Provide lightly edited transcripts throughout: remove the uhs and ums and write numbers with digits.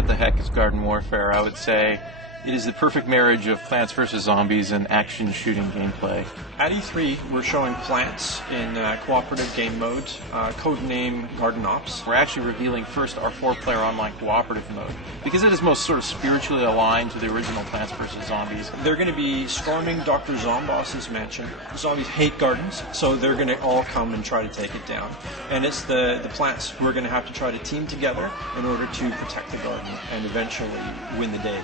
what the heck is Garden Warfare, I would say it is the perfect marriage of Plants vs. Zombies and action shooting gameplay. At E3, we're showing Plants in cooperative game mode, codename Garden Ops. We're actually revealing first our 4-player online cooperative mode, because it is most sort of spiritually aligned to the original Plants vs. Zombies. They're going to be storming Dr. Zomboss's mansion. Zombies hate gardens, so they're going to all come and try to take it down. And it's the plants who are going to have to try to team together in order to protect the garden and eventually win the day.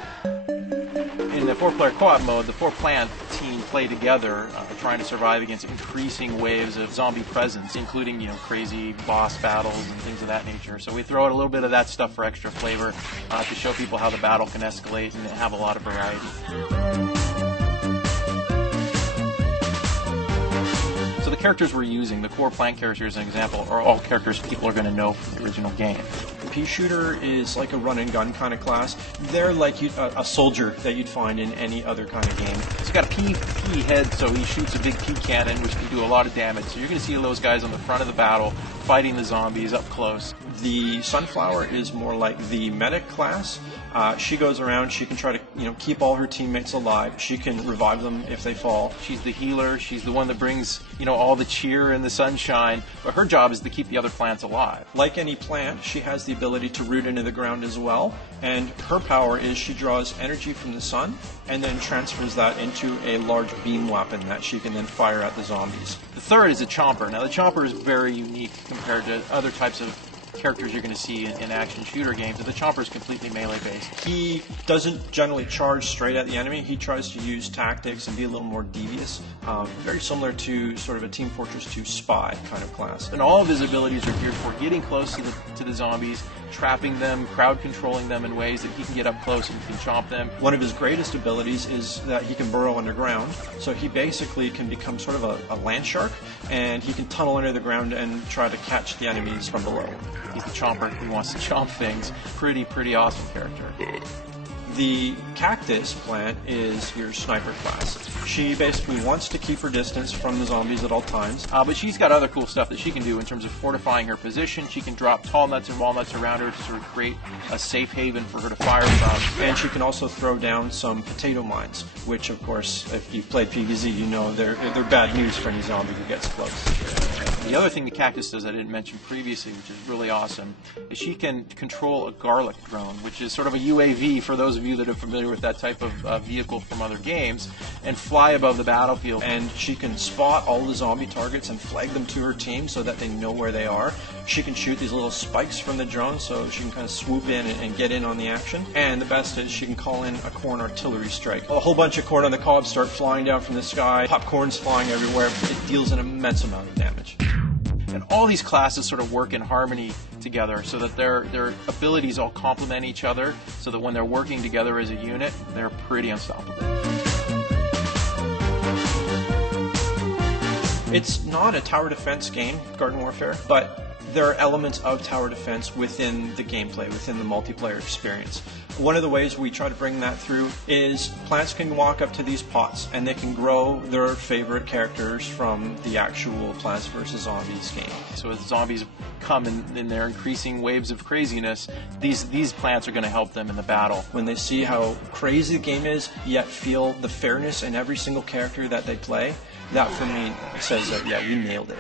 In the 4-player co-op mode, the 4-plant team play together, trying to survive against increasing waves of zombie presence, including, crazy boss battles and things of that nature. So we throw out a little bit of that stuff for extra flavor to show people how the battle can escalate and have a lot of variety. So the characters we're using, the core plant characters, as an example, are all characters people are going to know from the original game. The pea shooter is like a run-and-gun kind of class. They're like a soldier that you'd find in any other kind of game. He's got a pea head, so he shoots a big pea cannon, which can do a lot of damage. So you're going to see those guys on the front of the battle fighting the zombies up close. The sunflower is more like the medic class. She goes around, she can try to keep all her teammates alive. She can revive them if they fall. She's the healer, she's the one that brings all the cheer and the sunshine, but her job is to keep the other plants alive. Like any plant, she has the ability to root into the ground as well, and her power is she draws energy from the sun and then transfers that into a large beam weapon that she can then fire at the zombies. The third is a chomper. Now the chomper is very unique compared to other types of characters you're going to see in action shooter games, and the chomper is completely melee based. He doesn't generally charge straight at the enemy. He tries to use tactics and be a little more devious, very similar to sort of a Team Fortress 2 spy kind of class. And all of his abilities are geared for getting close to the zombies, trapping them, crowd controlling them in ways that he can get up close and can chomp them. One of his greatest abilities is that he can burrow underground, so he basically can become sort of a land shark, and he can tunnel under the ground and try to catch the enemies from below. He's the chomper who wants to chomp things. Pretty awesome character. The cactus plant is your sniper class. She basically wants to keep her distance from the zombies at all times. But she's got other cool stuff that she can do in terms of fortifying her position. She can drop tall nuts and walnuts around her to sort of create a safe haven for her to fire from. And she can also throw down some potato mines, which of course, if you've played PvZ, you know they're bad news for any zombie who gets close. The other thing the cactus does I didn't mention previously, which is really awesome, is she can control a garlic drone, which is sort of a UAV for those of you that are familiar with that type of vehicle from other games, and fly above the battlefield. And she can spot all the zombie targets and flag them to her team so that they know where they are. She can shoot these little spikes from the drone so she can kind of swoop in and get in on the action. And the best is she can call in a corn artillery strike. A whole bunch of corn on the cob start flying down from the sky, popcorn's flying everywhere. It deals an immense amount of damage. And all these classes sort of work in harmony together so that their abilities all complement each other, so that when they're working together as a unit, they're pretty unstoppable. It's not a tower defense game, Garden Warfare, but there are elements of tower defense within the gameplay, within the multiplayer experience. One of the ways we try to bring that through is plants can walk up to these pots and they can grow their favorite characters from the actual Plants vs. Zombies game. So as zombies come in their increasing waves of craziness, these plants are going to help them in the battle. When they see how crazy the game is, yet feel the fairness in every single character that they play, that for me says that, yeah, you nailed it.